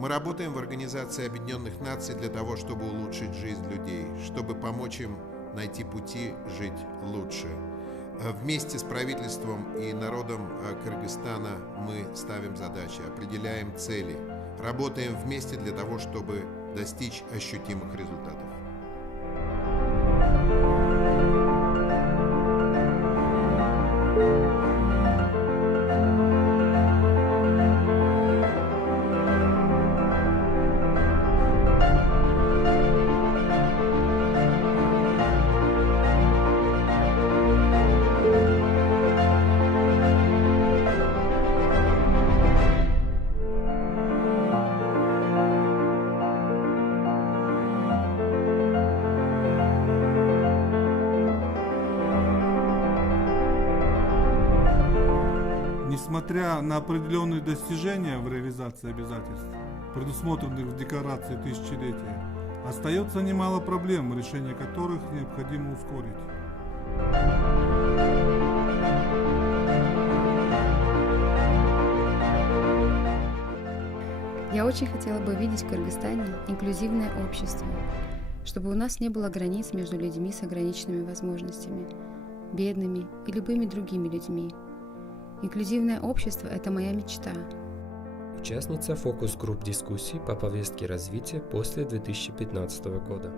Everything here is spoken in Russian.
Мы работаем в Организации Объединенных Наций для того, чтобы улучшить жизнь людей, чтобы помочь им найти пути жить лучше. Вместе с правительством и народом Кыргызстана мы ставим задачи, определяем цели, работаем вместе для того, чтобы достичь ощутимых результатов. Несмотря на определенные достижения в реализации обязательств, предусмотренных в Декларации тысячелетия, остается немало проблем, решение которых необходимо ускорить. Я очень хотела бы видеть в Кыргызстане инклюзивное общество, чтобы у нас не было границ между людьми с ограниченными возможностями, бедными и любыми другими людьми. Инклюзивное общество – это моя мечта. Участница фокус-групп дискуссий по повестке развития после 2015 года.